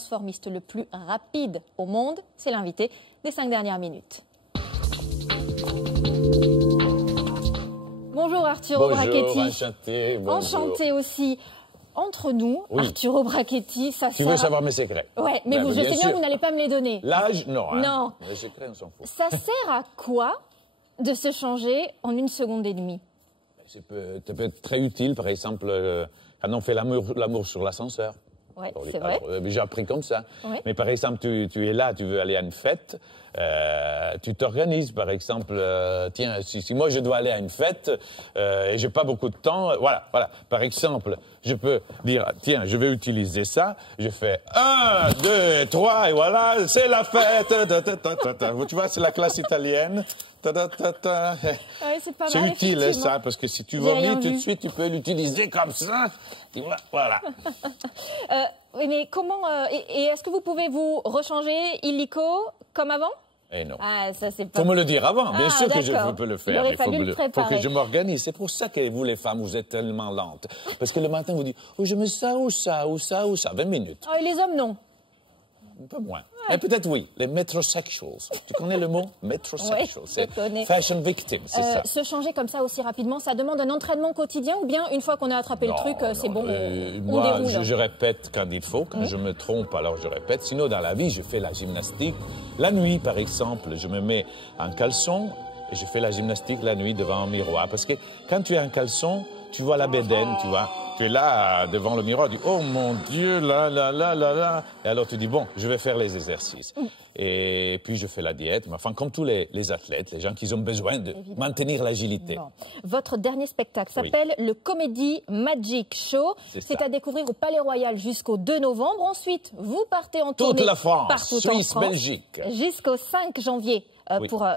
transformiste le plus rapide au monde. C'est l'invité des 5 dernières minutes. Bonjour Arturo Brachetti. Enchanté. Bonjour. Enchanté aussi. Entre nous, oui. Arturo Brachetti, ça Tu veux savoir mes secrets? Ouais, mais je sais bien que vous n'allez pas me les donner. L'âge, non. Hein. Non. Les secrets, on s'en fout. Ça sert à quoi de se changer en 1 seconde et demie? Ça peut être très utile, par exemple, quand on fait l'amour sur l'ascenseur. Oui, c'est vrai. J'ai appris comme ça. Ouais. Mais par exemple, tu es là, tu veux aller à une fête, tu t'organises, par exemple, tiens, si moi je dois aller à une fête et j'ai pas beaucoup de temps, voilà. Par exemple, je peux dire, tiens, je vais utiliser ça, je fais 1, 2, 3 et voilà, c'est la fête. Tu vois, c'est la classe italienne. Oui, c'est pas mal, utile ça, parce que si tu vomis tout de suite, tu peux l'utiliser comme ça. Voilà. Mais comment et est-ce que vous pouvez vous rechanger illico comme avant? Eh non. Ah, ça c'est pas. Faut me le dire avant. Bien sûr que je peux le faire. Il faut que je m'organise. C'est pour ça que vous, les femmes, vous êtes tellement lentes. Parce que le matin, vous dites, oh, je mets ça, ou ça, ou ça, ou ça. 20 minutes. Oh, et les hommes, non? Un peu moins. Mais peut-être oui, les metrosexuals. Tu connais le mot? Metrosexual. Oui, c'est fashion victim, c'est ça. Se changer comme ça aussi rapidement, ça demande un entraînement quotidien ou bien une fois qu'on a attrapé le truc, c'est bon, on moi, déroule? je répète quand il faut. Quand je me trompe, alors je répète. Sinon, dans la vie, je fais la gymnastique. La nuit, par exemple, je me mets en caleçon et je fais la gymnastique la nuit devant un miroir. Parce que quand tu es en caleçon, tu vois la bédaine, tu vois. Tu es là, devant le miroir, tu dis, oh mon Dieu, là. Et alors tu dis, bon, je vais faire les exercices. Et puis je fais la diète. Mais enfin, comme tous les athlètes, les gens qui ont besoin de maintenir l'agilité. Bon. Votre dernier spectacle s'appelle le Comedy Magic Show. C'est à découvrir au Palais Royal jusqu'au 2 novembre. Ensuite, vous partez en tournée toute la France, partout Suisse, en France, Belgique. Jusqu'au 5 janvier.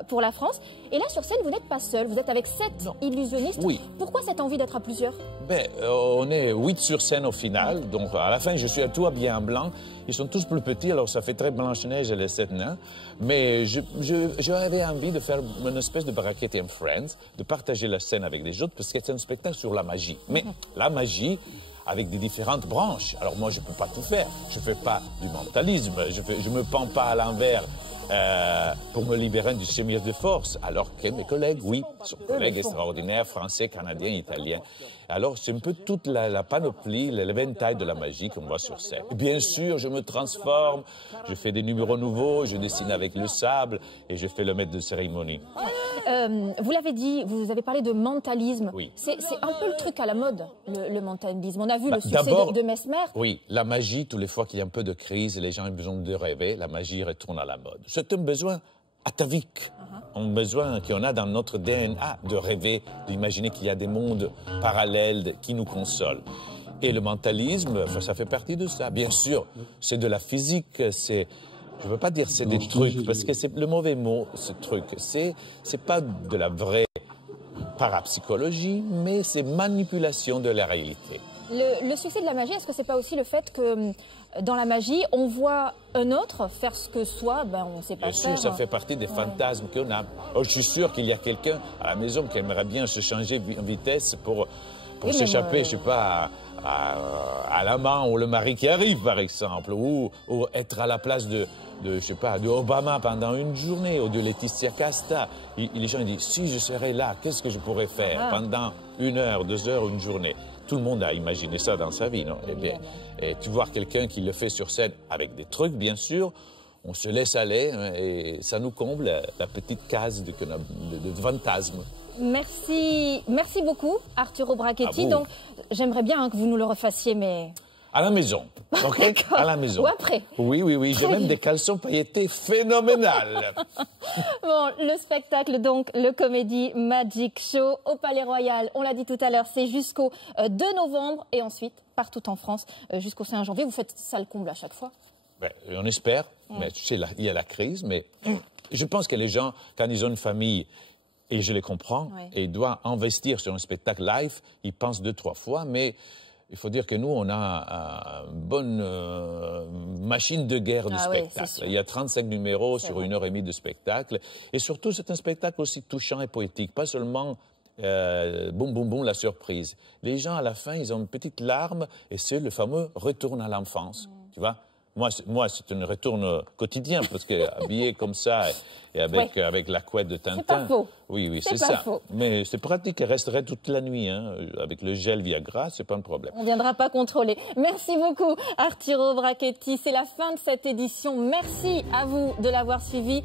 Pour la France. Et là, sur scène, vous n'êtes pas seul, vous êtes avec 7 illusionnistes. Oui. Pourquoi cette envie d'être à plusieurs? On est 8 sur scène au final, donc à la fin, je suis tout habillé en blanc. Ils sont tous plus petits, alors ça fait très Blanche-Neige et les 7 nains. Mais j'avais envie de faire une espèce de Brachetti and Friends, de partager la scène avec les autres, parce que c'est un spectacle sur la magie. Mais la magie, avec des différentes branches. Alors moi, je ne peux pas tout faire. Je ne fais pas du mentalisme, je me pends pas à l'envers. Pour me libérer du chemin de force, alors que mes collègues, oui, sont collègues extraordinaires, français, canadiens, italiens. Alors, c'est un peu toute la panoplie, l'éventail de la magie qu'on voit sur scène. Et bien sûr, je me transforme, je fais des numéros nouveaux, je dessine avec le sable et je fais le maître de cérémonie. Vous l'avez dit, vous avez parlé de mentalisme. Oui. C'est un peu le truc à la mode, le mentalisme. On a vu le succès de Mesmer. Oui, la magie, tous les fois qu'il y a un peu de crise et les gens ont besoin de rêver, la magie retourne à la mode. C'est un besoin atavique, un besoin qu'on a dans notre DNA de rêver, d'imaginer qu'il y a des mondes parallèles qui nous consolent. Et le mentalisme, ça fait partie de ça. Bien sûr, c'est de la physique, c'est... Je ne veux pas dire c'est des trucs, parce que c'est le mauvais mot, ce truc. C'est pas de la vraie parapsychologie, mais c'est manipulation de la réalité. Le succès de la magie, est-ce que c'est pas aussi le fait que dans la magie, on voit un autre faire ce que soi, on ne sait pas faire. Bien sûr, ça fait partie des fantasmes qu'on a. Oh, je suis sûr qu'il y a quelqu'un à la maison qui aimerait bien se changer en vitesse pour s'échapper, je sais pas, à l'amant ou le mari qui arrive, par exemple, ou être à la place de je sais pas, de Obama pendant une journée, ou de Laetitia Casta. Les gens disent, si je serais là, qu'est-ce que je pourrais faire pendant 1 heure, 2 heures, une journée? Tout le monde a imaginé ça dans sa vie, non? Eh bien, et tu vois quelqu'un qui le fait sur scène avec des trucs, bien sûr, on se laisse aller et ça nous comble la petite case de fantasme. Merci beaucoup, Arturo Brachetti. Donc, j'aimerais bien que vous nous le refassiez, mais... À la maison, ok? À la maison. Ou après? Oui. J'ai même des caleçons pailletés phénoménales. Bon, le spectacle, donc, le Comedy Magic Show au Palais Royal. On l'a dit tout à l'heure, c'est jusqu'au 2 novembre et ensuite, partout en France, jusqu'au 5 janvier. Vous faites ça le comble à chaque fois? On espère. Mais tu sais, il y a la crise, mais je pense que les gens, quand ils ont une famille, et je les comprends, et ils doivent investir sur un spectacle live, ils pensent 2-3 fois, mais... Il faut dire que nous, on a une bonne machine de guerre de spectacle. Il y a 35 numéros sur 1h30 de spectacle. Et surtout, c'est un spectacle aussi touchant et poétique. Pas seulement boum, la surprise. Les gens, à la fin, ils ont une petite larme et c'est le fameux retour à l'enfance. Tu vois? Moi, c'est un retour quotidien, parce que habillé comme ça et avec la couette de Tintin. C'est pas faux. Oui, c'est ça. Faux. Mais c'est pratique, elle resterait toute la nuit. Hein. Avec le gel Viagra, c'est pas un problème. On ne viendra pas contrôler. Merci beaucoup, Arturo Brachetti. C'est la fin de cette édition. Merci à vous de l'avoir suivi.